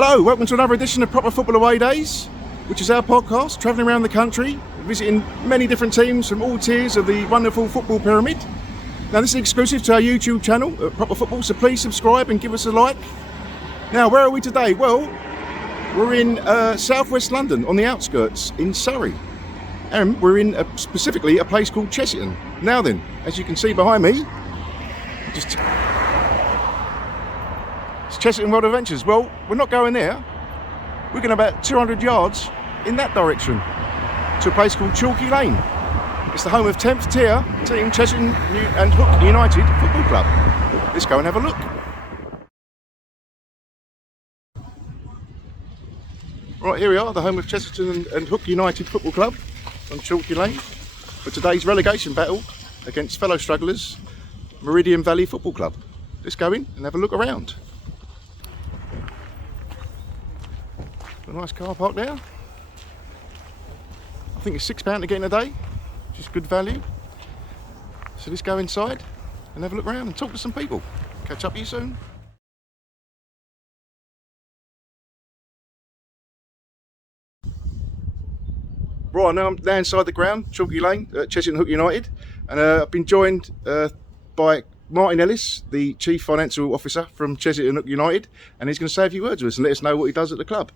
Hello, welcome to another edition of Proper Football Away Days, which is our podcast travelling around the country, visiting many different teams from all tiers of the wonderful football pyramid. Now this is exclusive to our YouTube channel, Proper Football, so please subscribe and give us a like. Now where are we today? Well, we're in southwest London, on the outskirts, in Surrey. And we're in specifically a place called Chessington. Now then, as you can see behind me, it's Chessington World Adventures. Well, we're not going there. We're going about 200 yards in that direction to a place called Chalky Lane. It's the home of 10th tier team Chessington and Hook United Football Club. Let's go and have a look. Right, here we are, the home of Chessington and Hook United Football Club on Chalky Lane for today's relegation battle against fellow strugglers Meridian VP Football Club. Let's go in and have a look around. A nice car park there. I think it's £6 to get in a day, which is good value. So let's go inside and have a look around and talk to some people. Catch up with you soon. Right, now I'm now inside the ground, Chalky Lane, at Chessington Hook United, and I've been joined by Martin Ellis, the Chief Financial Officer from Chessington Hook United, and he's going to say a few words with us and let us know what he does at the club.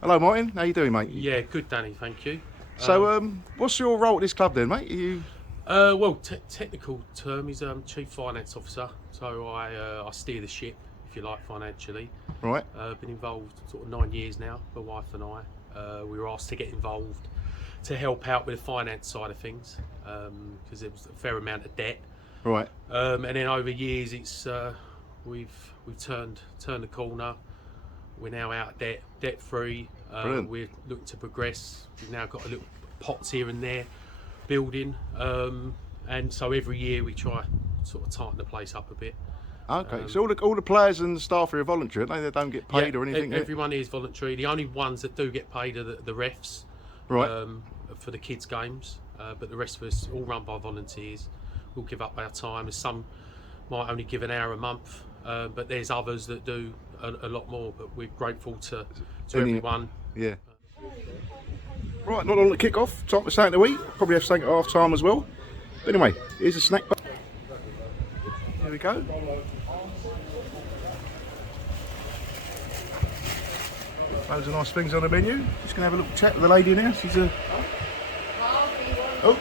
Hello Martin, how you doing mate? Yeah, good Danny, thank you. So what's your role at this club then mate? Are you... Well, technical term is Chief Finance Officer, so I steer the ship, if you like, financially. Right. Been involved sort of 9 years now, my wife and I. We were asked to get involved to help out with the finance side of things because there was a fair amount of debt. Right. And then over years, it's we've turned the corner. We're now out of debt free. We're looking to progress. We've now got a little pots here and there building, and so every year we try sort of tighten the place up a bit. Okay, so all the players and the staff here are voluntary, aren't they? They don't get paid or anything? Everyone is voluntary. The only ones that do get paid are the refs, right. For the kids' games, but the rest of us all run by volunteers. We'll give up our time. Some might only give an hour a month, but there's others that do a lot more. But we're grateful to everyone. Yeah. Right, not on the kick-off. Time for something to eat. Probably have something at half-time as well. But anyway, here's a snack bar. Here we go. Loads of nice things on the menu. Just going to have a little chat with the lady now. She's a... Oh,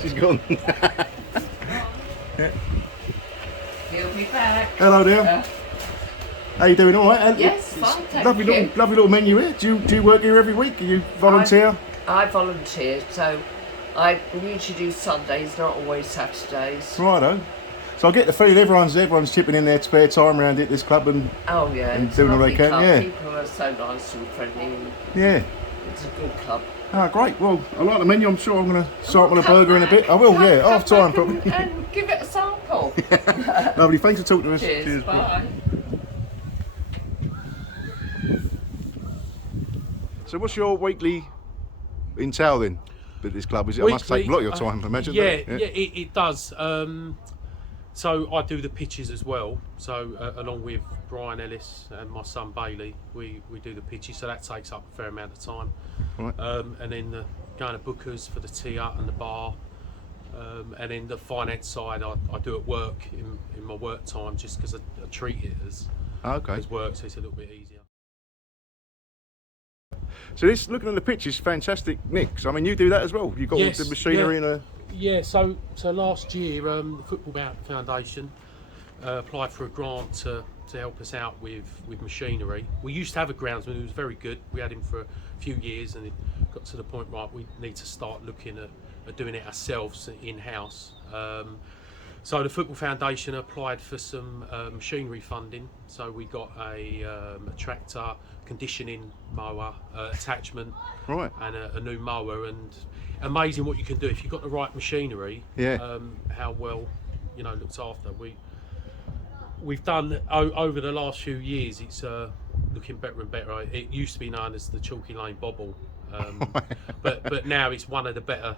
she's gone. Yeah. He'll be back. Hello there. How you doing? All right? Yes, fine, thank lovely you. Lovely little menu here. Do you work here every week? Do you volunteer? I volunteer, so I usually do Sundays, not always Saturdays. Righto. So I get the feeling everyone's chipping in their spare time around at this club and oh yeah, and it's doing all they a can. club. Yeah. People are so nice and friendly. And yeah. It's a good club. Oh, great. Well, I like the menu. I'm sure I'm going to sample a burger in a bit. I will. Yeah, half time probably. And give it a sample. Lovely. Thanks for talking to us. Cheers. Bye. So, what's your weekly entail then with this club? Is it? It must take a lot of your time, I imagine. Yeah, it does. So I do the pitches as well. So along with Brian Ellis and my son Bailey, we do the pitches. So that takes up a fair amount of time. Right. And then going to bookers for the tee up and the bar. And then the finance side I do at work in my work time, just because I treat it as work, so it's a little bit easier. So this, looking at the pitch, is fantastic, Nick. So I mean, you do that as well. You've got all the machinery and a... Yeah, so last year the Football Foundation applied for a grant to help us out with machinery. We used to have a groundsman who was very good. We had him for a few years, and it got to the point, right, we need to start looking at doing it ourselves in-house. So the Football Foundation applied for some machinery funding. So we got a tractor, conditioning mower, attachment, right, and a new mower. And amazing what you can do if you've got the right machinery. Yeah. How well, looked after. We've done over the last few years. It's looking better and better. It used to be known as the Chalky Lane Bobble, but now it's one of the better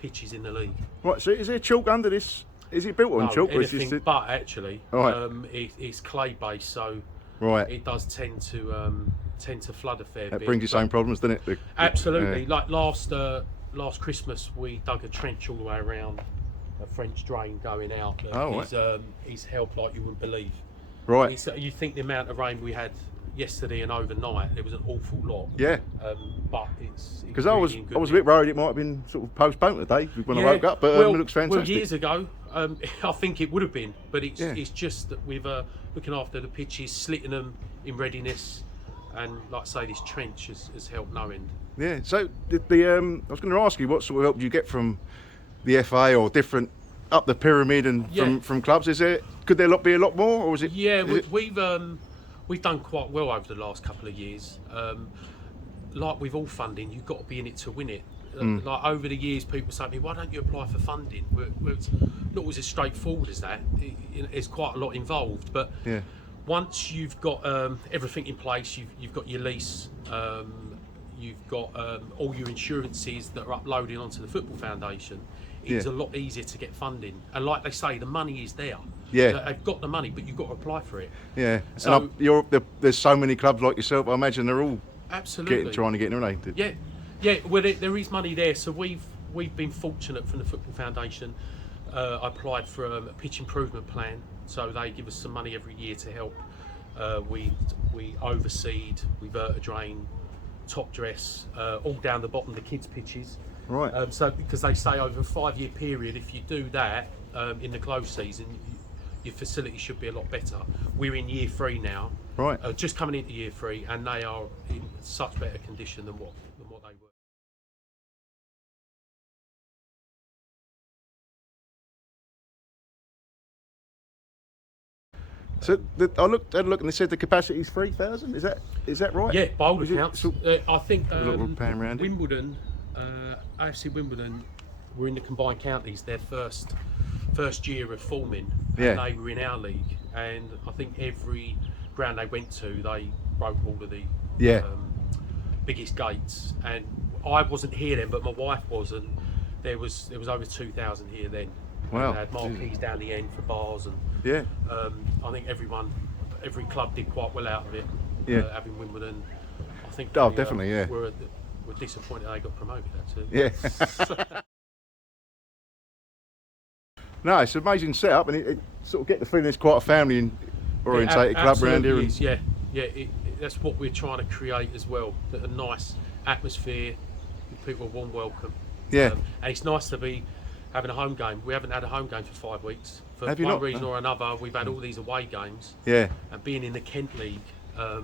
pitches in the league. Right. So is there chalk under this Is it built on No, chalk? Or is anything this but actually. Right. It's clay based, so right? it does tend to flood a fair That bit. brings its but own problems, doesn't it? Absolutely. Yeah. Like last Christmas, we dug a trench all the way around a French drain going out. That is held like you wouldn't believe. Right. You think the amount of rain we had yesterday and overnight, it was an awful lot. Yeah. But it's Because really I was a bit worried it might have been sort of postponed today when I woke up, but it looks fantastic. Well, years ago, I think it would have been, but it's just that we've looking after the pitches, slitting them in readiness, and like I say, this trench has helped no end. Yeah. So I was going to ask you, what sort of help do you get from the FA or different up the pyramid and from clubs? Could there be a lot more, or is it? Yeah, we've done quite well over the last couple of years. Like with all funding, you've got to be in it to win it. Like over the years, people say to me, "Why don't you apply for funding?" Well, it's not always as straightforward as that. There's quite a lot involved, but once you've got everything in place, you've got your lease, you've got all your insurances that are uploading onto the Football Foundation. It's a lot easier to get funding, and like they say, the money is there. Yeah, they've got the money, but you've got to apply for it. Yeah, so and there's so many clubs like yourself. I imagine they're all absolutely trying to get in, aren't they? Yeah. Well, there is money there. So we've been fortunate from the Football Foundation. I applied for a pitch improvement plan, so they give us some money every year to help. We overseed, we vertidrain, top dress, all down the bottom of the kids' pitches. Right. So because they say over a 5-year period, if you do that in the close season, your facility should be a lot better. We're in year 3 now. Right. Just coming into year 3, and they are in such better condition than what they were. So I looked and they said the capacity is 3,000. Is that right? Yeah, by all accounts. I think Wimbledon, AFC Wimbledon were in the combined counties their first year of forming, Yeah. and they were in our league. And I think every ground they went to, they broke all of the biggest gates. And I wasn't here then, but my wife was, and there was over 2,000 here then. Wow. They had marquees down the end for bars, and I think every club did quite well out of it. Yeah. Having Wimbledon, I think. Definitely, yeah. We're disappointed they got promoted. Actually. Yeah. No, it's an amazing setup, and it sort of get the feeling it's quite a family-orientated club around here. That's what we're trying to create as well. A nice atmosphere, give people a warm welcome. Yeah. And it's nice to be having a home game. We haven't had a home game for 5 weeks. For one reason or another, we've had all these away games. Yeah. And being in the Kent League. I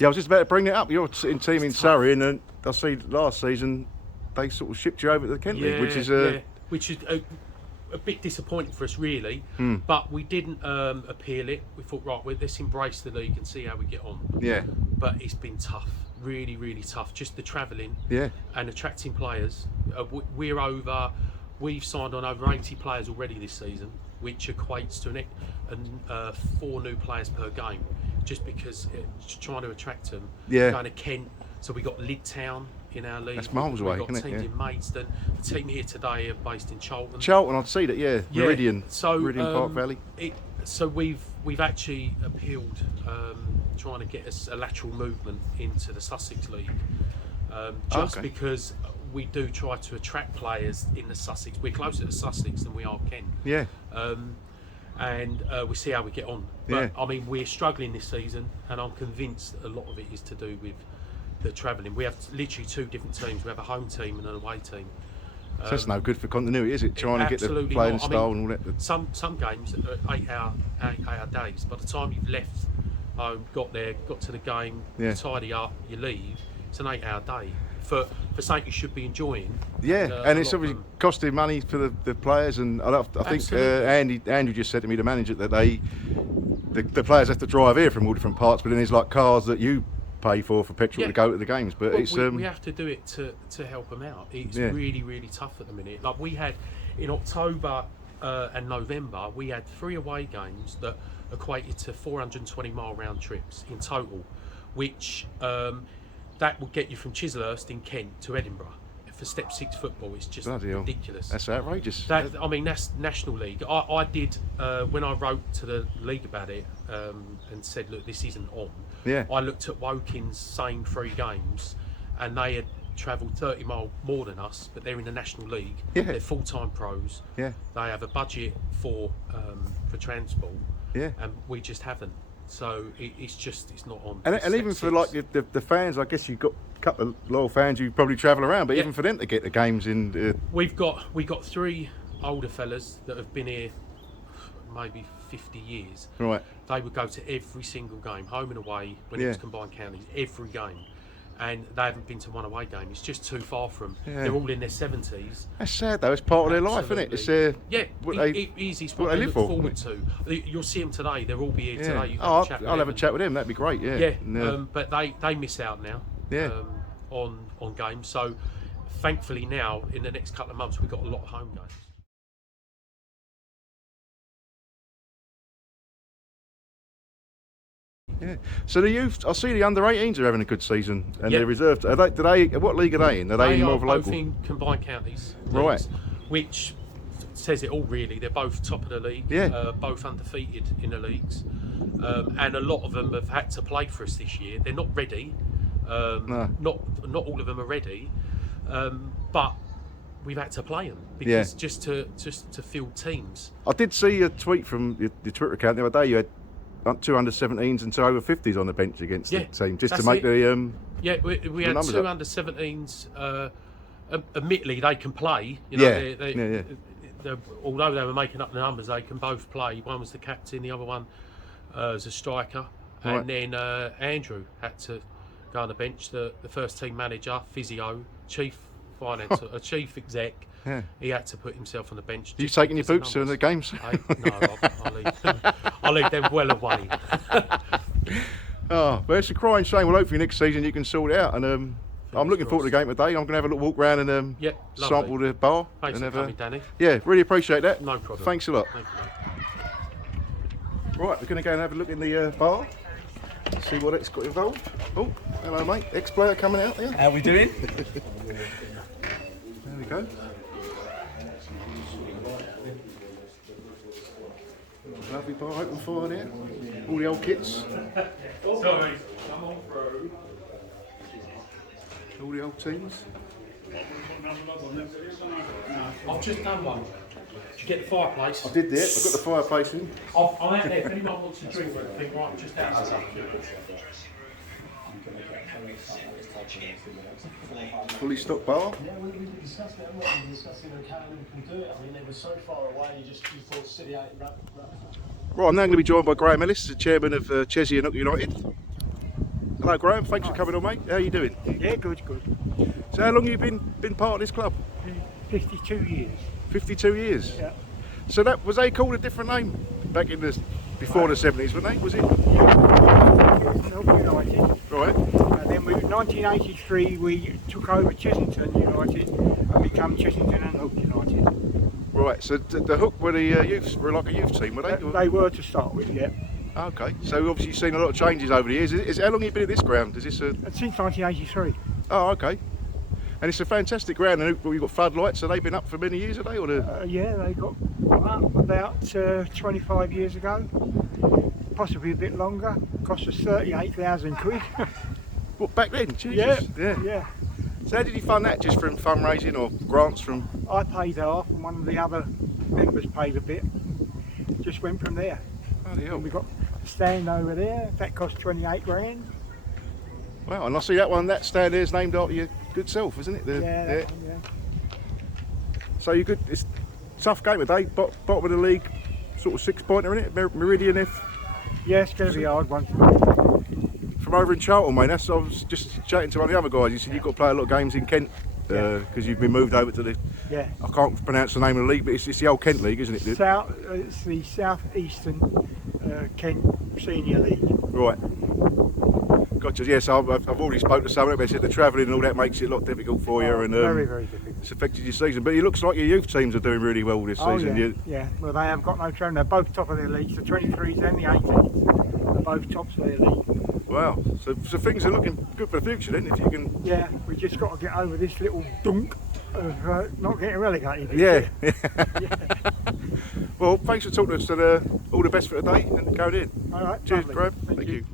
was just about to bring it up. You're in team in Surrey, and I see last season they sort of shipped you over to the Kent League, which is a bit disappointing for us, really. But we didn't appeal it. We thought, right, let's embrace the league and see how we get on. Yeah. But it's been tough, really, really tough. Just the travelling and attracting players. We've signed on over 80 players already this season, which equates to 4 new players per game, just because trying to attract them. Yeah. Going to Kent, so we got Lidtown in our league. That's miles away, We've got isn't it? teams in Maidstone. The team here today are based in Charlton. I'd see that. Yeah. Meridian. Meridian Park Valley. So we've actually appealed, trying to get us a lateral movement into the Sussex League, because we do try to attract players in the Sussex. We're closer to Sussex than we are Kent. Yeah. And we see how we get on. But I mean, we're struggling this season, and I'm convinced a lot of it is to do with the travelling. We have literally 2 different teams. We have a home team and an away team. So that's no good for continuity, is it? Trying to get the playing style and all that. Some games are 8-hour days. By the time you've left home, got to the game, you tidy up, you leave. It's an 8-hour day for something you should be enjoying. Yeah, and it's obviously costing money for the players. And I think Andy just said to me, the manager, that the players have to drive here from all different parts. But then there's like cars that you pay for petrol to go to the games. But we have to do it to help them out. It's really, really tough at the minute. Like we had in October and November, we had 3 away games that equated to 420-mile round trips in total, which that would get you from Chislehurst in Kent to Edinburgh for Step 6 football, it's just Bloody hell. ridiculous. That's outrageous. I mean, that's National League. I did, when I wrote to the league about it and said, look, this isn't on, Yeah. I looked at Wokin's same 3 games, and they had travelled 30 mile more than us, but they're in the National League. Yeah. They're full-time pros. Yeah. They have a budget for transport, Yeah. and we just haven't. So it's not on. And even for like the fans, I guess you've got a couple of loyal fans who probably travel around, but Yeah. even for them to get the games in. we got 3 older fellas that have been here maybe 50 years. Right. They would go to every single game, home and away, when it Yeah. was combined counties, every game. And they haven't been to one away game. It's just too far from. Yeah. They're all in their 70s. That's sad though. It's part of their life, isn't it? It's Yeah, what it is. It's what they they live look for. forward to. You'll see them today. They'll all be here Yeah. today. You Oh, have I'll have a chat with them. That'd be great. Yeah. Yeah, No. but they miss out now. Yeah. On games. So thankfully now, in the next couple of months, we've got a lot of home games. Yeah. So the youth, I see the under-18s are having a good season, and Yeah. they're reserved. Are they? What league are they in? Are they in more of a both local? in combined counties. Right. leagues, which says it all really. They're both top of the league. Yeah. Both undefeated in the leagues, and a lot of them have had to play for us this year. They're not ready. No. Not all of them are ready, but we've had to play them because Yeah. just to field teams. I did see a tweet from your Twitter account the other day. You had 2 under-17s and 2 over-50s on the bench against Yeah, the team, just to that's make it. the. Yeah, we had numbers 2 up. under-17s. Admittedly, they can play. You know, Yeah. although they were making up the numbers, they can both play. One was the captain, the other one was a striker. Right. And then Andrew had to go on the bench, the first team manager, physio, chief finance, chief exec. Yeah. He had to put himself on the bench. You just taking your because of boots to the numbers. games? No, I'll leave them. I'll leave them well away. Oh, but it's a crying shame. Well, hopefully next season you can sort it out. And I'm looking forward to the game today. I'm going to have a little walk around and Yeah, lovely. sample the bar. Thanks and for coming, Danny. Yeah, really appreciate that. No problem. Thanks a lot. Thank you, mate. Right, we're going to go and have a look in the bar. See what it's got involved. Oh, hello, mate. Ex-player coming out there. How we doing? There we go. Lovely bar, open fire there. All the old kits. Sorry, come on through. All the old teams. I've just done one. Did you get the fireplace? I did that. I've got the fireplace in. I'm out there. If anyone wants a drink or anything, right, just outside. Fully stocked bar. Yeah, we discussed it a lot. We discussed how we can do it. I mean, they were so far away, you thought City 8 rapid. Right, I'm now going to be joined by Graham Ellis, the chairman of Chessington United. Hello, Graham. Thanks for coming on, mate. How are you doing? Yeah, good. So, how long have you been part of this club? 52 years. 52 years. Yeah. So that was they called a different name back in the before the 70s, weren't they? Was it? United. Right. And then in 1983 we took over Chessington United and became Chessington and Hook United. Right. So the Hook were the youths were like a youth team, were they? They were to start with, yeah. Okay. So obviously you've seen a lot of changes over the years. How long have you been at this ground? Is this a? And since 1983. Oh, okay. And it's a fantastic ground. And you've got floodlights. So they've been up for many years, have they? Or the... Yeah, they got up about 25 years ago. Possibly a bit longer. Cost us 38,000 quid. What, back then? Jesus. Yeah. So how did you fund that? Just from fundraising or grants from? I paid half and one of the other members paid a bit. Just went from there. Bloody hell. And we got a stand over there, that cost 28 grand. Wow, and I see that one, that stand there is named after your good self, isn't it? Yeah. So you could, it's a tough game today, bottom of the league, sort of 6-pointer in it, Meridian F. Yeah, it's going to be a hard one. From over in Charlton, mate. I was just chatting to one of the other guys. He said you've got to play a lot of games in Kent because you've been moved over to the. Yeah. I can't pronounce the name of the league, but it's the old Kent League, isn't it? It's the South Eastern Kent Senior League. Right. Gotcha. Yes, I've already spoke to someone. They said the travelling and all that makes it a lot difficult for you, and Very, very difficult. it's affected your season. But it looks like your youth teams are doing really well this season. Yeah. Well, they have got no travelling. They're both top of their leagues. The 23s and the 18s are both tops of their league. Wow. So things are looking good for the future then, if you can. Yeah, we just got to get over this little dunk of not getting relegated. Yeah. Well, thanks for talking to us, and all the best for today and going in. All right. Cheers, lovely. Graham. Thank you.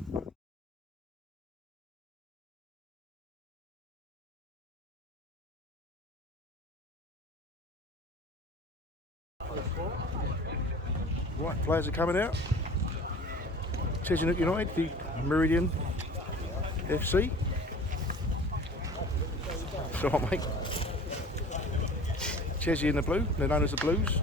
Right, players are coming out. Chessington United, the Meridian FC. It's all right, mate. Chessy in the blue, they're known as the Blues.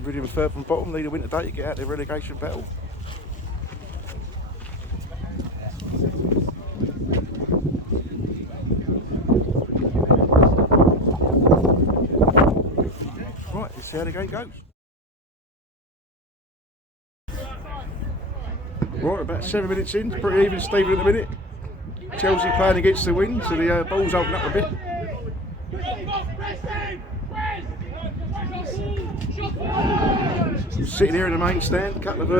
Meridian third from bottom, need a win today to get out their relegation battle. Right, let's see how the game goes. Right, about 7 minutes in, it's pretty even Steven at the minute. Chelsea playing against the wind, so the ball's open up a bit. Sitting here in the main stand, a couple of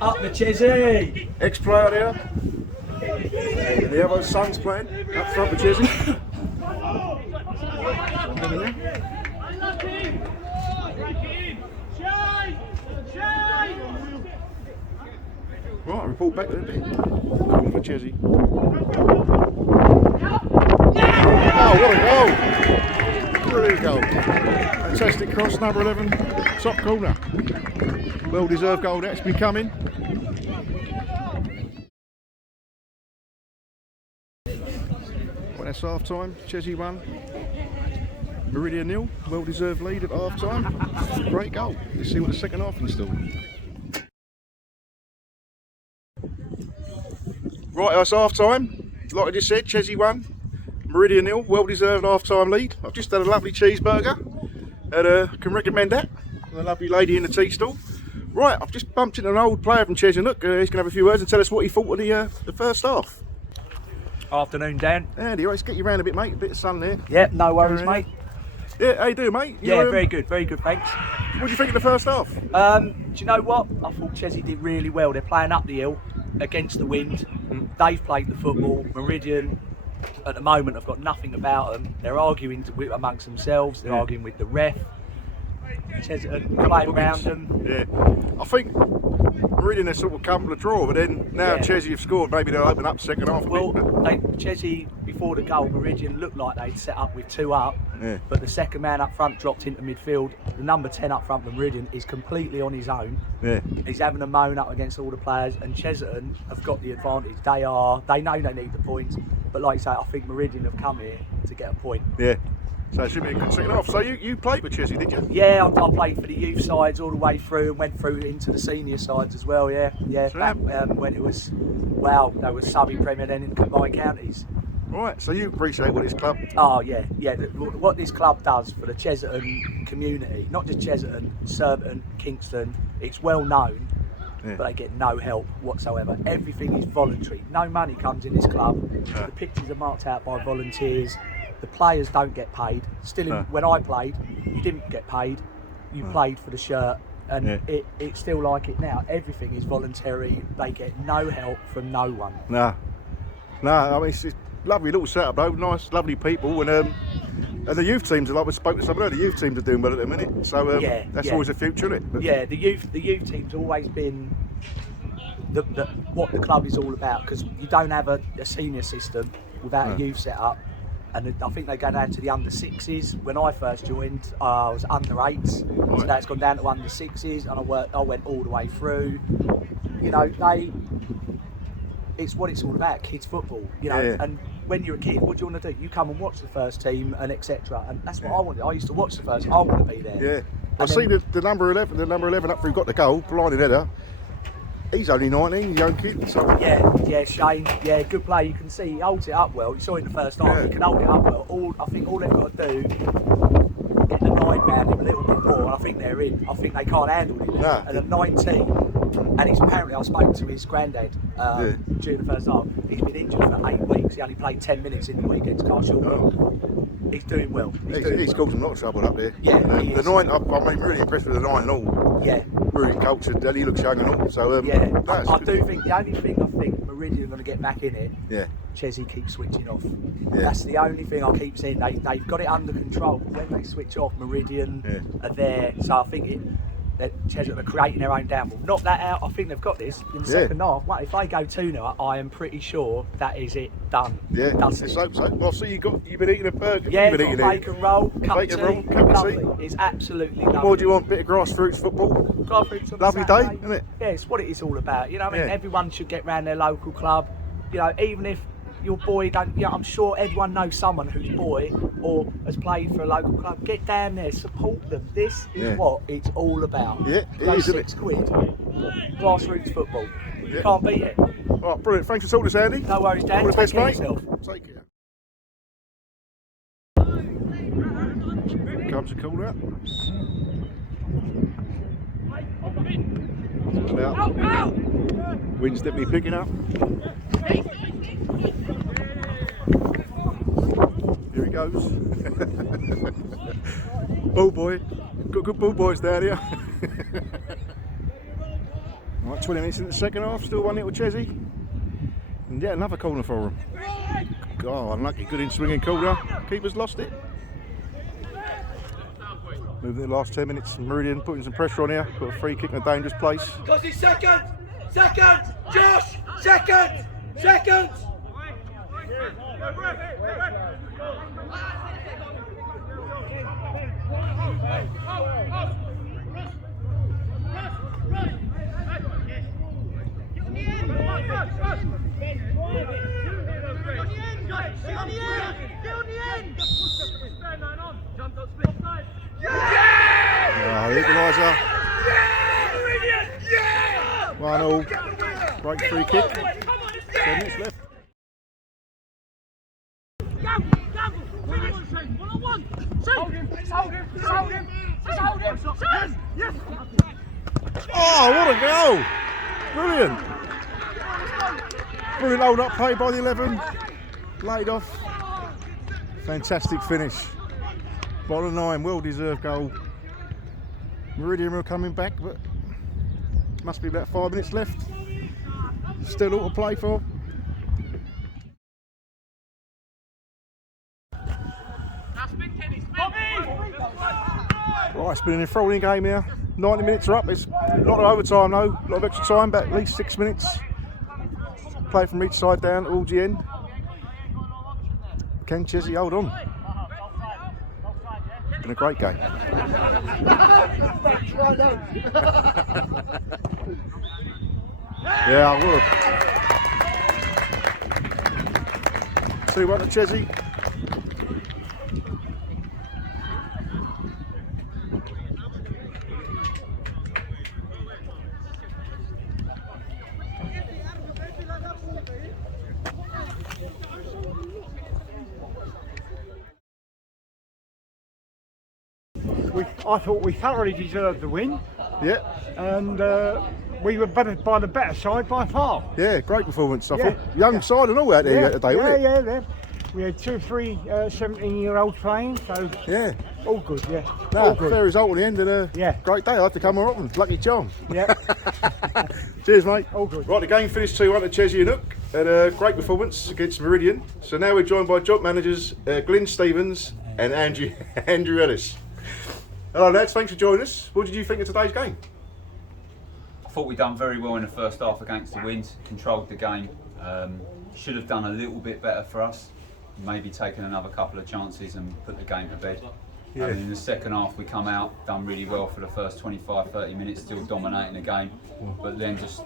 Up the Chizzy! ex-player there. And the other son's playing up front with Chessy. Right, report back to the bit. Calling for Chessy. Oh, what a goal! Brilliant goal. Fantastic cross, number 11, top corner. Well deserved goal that's been coming. Well, that's half time. Chessy 1, Meridian 0. Well deserved lead at half time. Great goal. Let's see what the second half is still. Right, that's half time. Like I just said, Chessy 1, Meridian 0. Well deserved half time lead. I've just had a lovely cheeseburger and can recommend that. A lovely lady in the tea stall. Right, I've just bumped into an old player from Chessington. He's going to have a few words and tell us what he thought of the first half. Afternoon, Dan. Andy, let's get you round a bit, mate. A bit of sun there. Yeah, no worries, mate. Yeah, how you doing, mate? Yeah, You, very good, thanks. What do you think of the first half? Do you know what? I thought Chessy did really well. They're playing up the hill against the wind. They've played the football. Meridian, at the moment, have got nothing about them. They're arguing amongst themselves. They're arguing with the ref. Chessington play around them. Yeah, I think Meridian has sort of come to the draw, but then now Yeah. Chessy have scored, maybe they'll open up second half a Well, bit. But Chessy, before the goal, Meridian looked like they'd set up with 2 up, Yeah. but the second man up front dropped into midfield. The number 10 up front for Meridian is completely on his own. yeah, He's having a moan up against all the players, and Chessington have got the advantage. They know they need the points, but like you say, I think Meridian have come here to get a point. yeah. So it should be a good second half. So you played with Chessy, did you? Yeah, I played for the youth sides all the way through and went through into the senior sides as well. Yeah. So Back when it was, well, they were sub-in Premier, then in combined counties. Right, so you appreciate what this club. Oh yeah. What this club does for the Chessington community, not just Chessington, Surbiton, Kingston, it's well known, Yeah. but they get no help whatsoever. Everything is voluntary. No money comes in this club. No. The pitches are marked out by volunteers. The players don't get paid. Still, No. when I played, you didn't get paid. You played for the shirt, and Yeah. it's still like it now. Everything is voluntary. They get no help from no one. Nah, I mean, it's a lovely little setup though, nice, lovely people, and the youth teams, like we spoke to someone earlier, the youth teams are doing well at the minute, so that's always a future, isn't it? But, Yeah, the youth team's always been what the club is all about, because you don't have a senior system without a youth setup. And I think they go down to the under 6s. When I first joined, I was under 8s. So now it's gone down to under 6s, and I went all the way through. You know, it's what it's all about, kids football. You know, Yeah. and when you're a kid, what do you want to do? You come and watch the first team and etc. And that's what I wanted. I used to watch the first. I want to be there. Yeah, I And see then- the number 11, up who got the goal, blinded header. He's only 19, young kid. So Yeah, Shane. Yeah, good play. You can see he holds it up well. You saw it in the first half. Yeah. He can hold it up well. I think all they've got to do, get the line round him a little bit more, and I think they're in. I think they can't handle him. Nah. And at 19, And he's apparently, I spoke to his granddad during the first half. He's been injured for 8 weeks. He only played 10 minutes in the week against Carshall. He's doing well. He's caused a lot of trouble up there. Yeah, the 9, I'm really impressed with the 9 and all. Yeah. Really cultured. He looks young and all. So yeah, that's I good. do think the only thing I think Meridian are going to get back in it. Yeah. Chessy keeps switching off. Yeah. That's the only thing I keep saying. They've got it under control. When they switch off, Meridian are there. So I think that Chessy are creating their own downfall. Knock that out. I think they've got this in the second half. Well, if they go 2-0, I am pretty sure that is it. Done. Yeah. That's Let's it. hope so. Well, so you've been eating a burger. Yeah, you've been eating bacon roll, cup of tea, cup of tea. lovely. It's absolutely lovely. What more do you want? Bit of grassroots football. Grassroots on a Lovely Saturday. day, isn't it? Yeah, it's what it is all about. You know what I mean? Yeah. Everyone should get round their local club. You know, even if your boy don't, I'm sure everyone knows someone whose boy or has played for a local club. Get down there, support them. This is what it's all about. Yeah, it Those is, isn't £6. Grassroots football. You can't beat it. All right, brilliant. Thanks for talking to us, Andy. No worries, Dan. All the Take best, care of mate. yourself. Take care. Here comes the call out. Wind's definitely picking up. Here he goes. Ball boy. Got good ball boys down here. Right, 20 minutes in the second half, still 1-0 Chessy. And yeah, another corner for him. God, unlucky, good in swinging corner. Keeper's lost it. Moving the last 10 minutes, Meridian putting some pressure on here. Got a free kick in a dangerous place. Cosy, second! Second! Josh! Second! Second! Oh, the equaliser. 1-0. Great free kick. 10 minutes left. Oh, what a goal! Brilliant! Brilliant hold up play by the 11. Laid off. Fantastic finish. Bottom 9, well deserved goal. Meridian are coming back, but must be about 5 minutes left. Still all to play for. Right, it's been an enthralling game here. 90 minutes are up. It's a lot of overtime though, a lot of extra time, but at least 6 minutes. Play from each side down towards the end. Can Chessy hold on? It's been a great game. Yeah, I would. 2-1 to Chessy. I thought we thoroughly deserved the win, Yeah, and we were better by the better side by far. yeah, great performance. I Yeah, thought young side and all out there today, wasn't it? yeah. We had 2 or 3 17-year-olds playing, so Yeah. all good, yeah. No, all good. fair result at the end and a Yeah. great day. I'll have to come more often. Lucky charm. Yeah, Cheers, mate. all good. Right, the game finished 2-1 to Chessy and Hook. Had a great performance against Meridian. So now we're joined by job managers Glyn Stevens and Andrew Ellis. Hello, lads. Thanks for joining us. What did you think of today's game? I thought we'd done very well in the first half against the wind, controlled the game. Should have done a little bit better for us, maybe taken another couple of chances and put the game to bed. Yeah. And in the second half we come out, done really well for the first 25-30 minutes, still dominating the game, but then just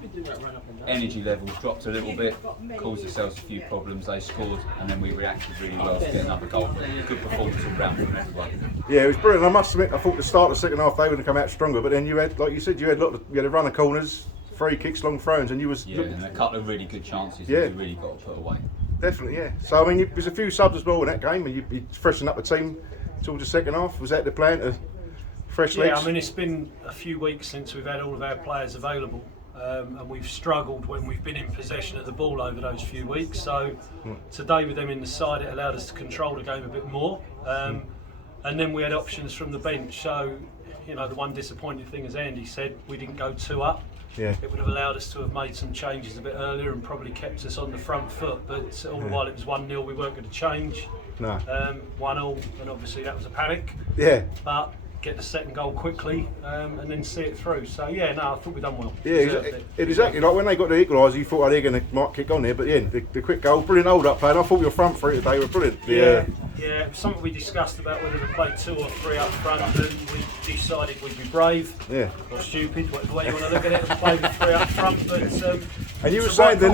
energy levels dropped a little bit, caused ourselves a few problems. They scored and then we reacted really well to get another goal. Good performance all round from everyone. Yeah, it was brilliant. I must admit, I thought the start of the second half they would have come out stronger, but then you had, like you said, you had a run of corners, free kicks, long throws, and you was Yeah, and a couple of really good chances Yeah. that we really got to put away. definitely, yeah. So I mean, there's a few subs as well in that game, and you freshened up the team towards the second half. Was that the plan? Fresh legs? Yeah, I mean it's been a few weeks since we've had all of our players available. and we've struggled when we've been in possession of the ball over those few weeks. So today with them in the side, it allowed us to control the game a bit more. And then we had options from the bench. So, you know, the one disappointing thing, as Andy said, we didn't go 2 up. Yeah. It would have allowed us to have made some changes a bit earlier and probably kept us on the front foot. But all the while it was 1-0, we weren't going to change. No. 1-0, and obviously that was a panic. Yeah. But get the second goal quickly and then see it through. So yeah, no, I thought we'd done well. Yeah, exactly. Like when they got the equaliser, you thought they're going to might kick on there, but yeah, the quick goal, brilliant hold up play. And I thought your front three today were brilliant. Yeah, it was something we discussed about whether to play 2 or 3 up front, and we decided we'd be brave. Yeah. Or stupid, whatever way you want to look at it, and play with 3 up front. But and you were saying they're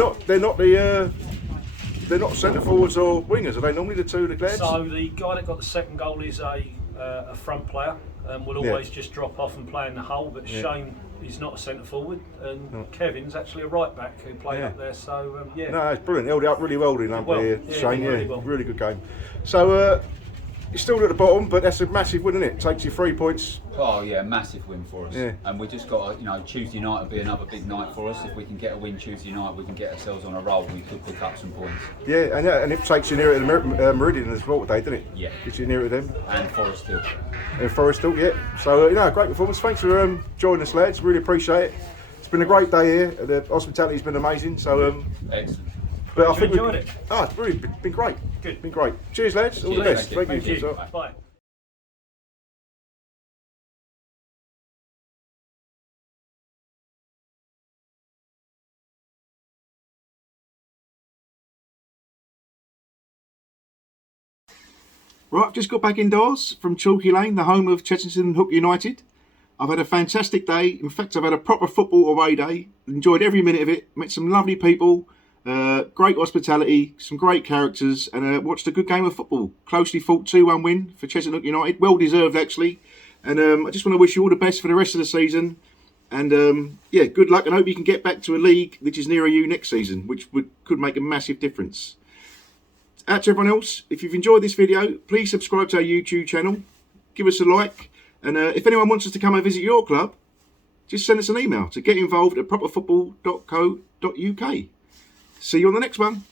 not centre forwards or wingers. Are they normally the two the lads? So the guy that got the second goal is a front player. Will always just drop off and play in the hole, but Shane is not a centre forward, and Kevin's actually a right back who played up there. So no, it's brilliant. Held it up really well, Shane. Really good game. So you're still at the bottom, but that's a massive win, isn't it? Takes you 3 points. Oh yeah, massive win for us. Yeah. And we just got to, Tuesday night will be another big night for us. If we can get a win Tuesday night, we can get ourselves on a roll. We could pick up some points. Yeah, and it takes you nearer to the Meridian as well today, doesn't it? Yeah. Gets you nearer to them. And Forest Hill. And Forest Hill, yeah. So great performance. Thanks for joining us, lads. Really appreciate it. It's been a great day here. The hospitality's been amazing. So excellent. But I think we enjoyed it. It's really been great. Good. Been great. Cheers, lads. All the best. Thank you. Bye. Right, I've just got back indoors from Chalky Lane, the home of Chessington Hook United. I've had a fantastic day. In fact, I've had a proper football away day. Enjoyed every minute of it. Met some lovely people. Great hospitality, some great characters, and watched a good game of football. Closely fought 2-1 win for Chessington Hook United. Well deserved, actually. And I just want to wish you all the best for the rest of the season. And good luck, and hope you can get back to a league which is nearer you next season, which could make a massive difference. Out to everyone else, if you've enjoyed this video, please subscribe to our YouTube channel, give us a like, and if anyone wants us to come and visit your club, just send us an email to getinvolved@properfootball.co.uk. See you on the next one.